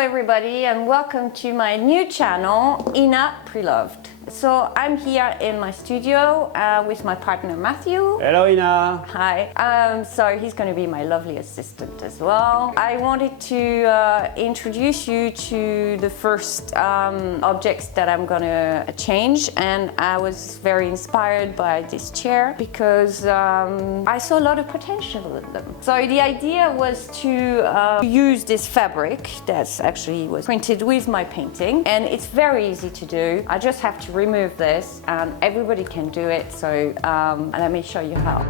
everybody and welcome to my new channel, Ina Preloved. So I'm here in my studio with my partner Matthew. Hello Ina! Hi. So he's going to be my lovely assistant as well. I wanted to introduce you to the first objects that I'm going to change, and I was very inspired by this chair because I saw a lot of potential in them. So the idea was to use this fabric that actually was printed with my painting, and it's very easy to do. I just have to remove this and everybody can do it, so let me show you how.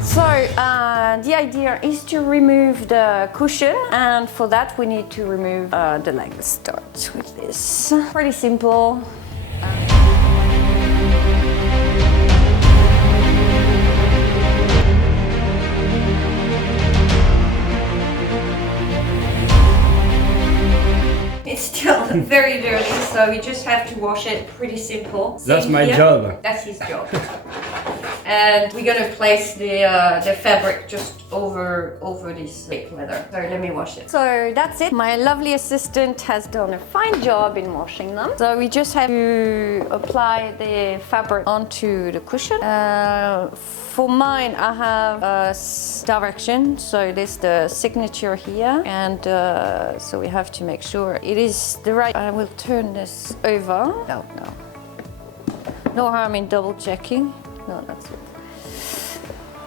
So the idea is to remove the cushion, and for that we need to remove the leg. Let's start with this. Pretty simple. It's still very dirty, so we just have to wash it. Pretty simple. That's my job. That's his job. And we're gonna place the fabric just over this fake leather. So let me wash it. So that's it. My lovely assistant has done a fine job in washing them. So we just have to apply the fabric onto the cushion. For mine, I have a direction. So it is the signature here, and so we have to make sure it is the right. I will turn this over. No harm in double checking. No, that's it.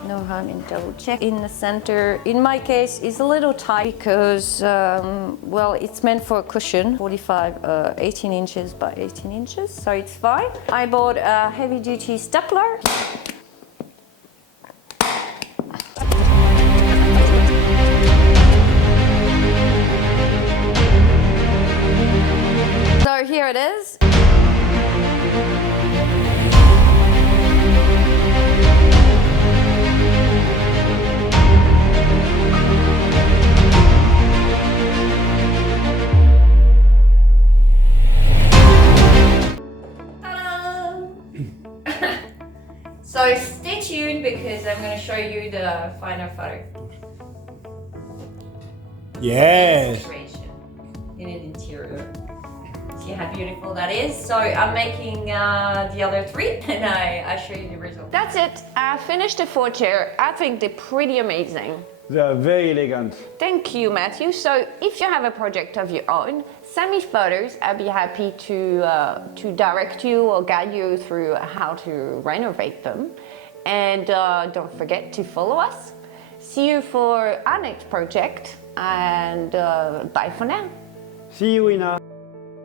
No harm in double check. In the center, in my case, is a little tight because, well, it's meant for a cushion, 18 inches by 18 inches, so it's fine. I bought a heavy-duty stapler. So here it is. So stay tuned because I'm going to show you the final photo. Yes! In an interior. See how beautiful that is? So I'm making the other three and I show you the result. That's it. I finished the 4 chair. I think they're pretty amazing. They are very elegant. Thank you, Matthew. So if you have a project of your own, send me photos. I'd be happy to direct you or guide you through how to renovate them. And don't forget to follow us. See you for our next project, and bye for now. See you Ina!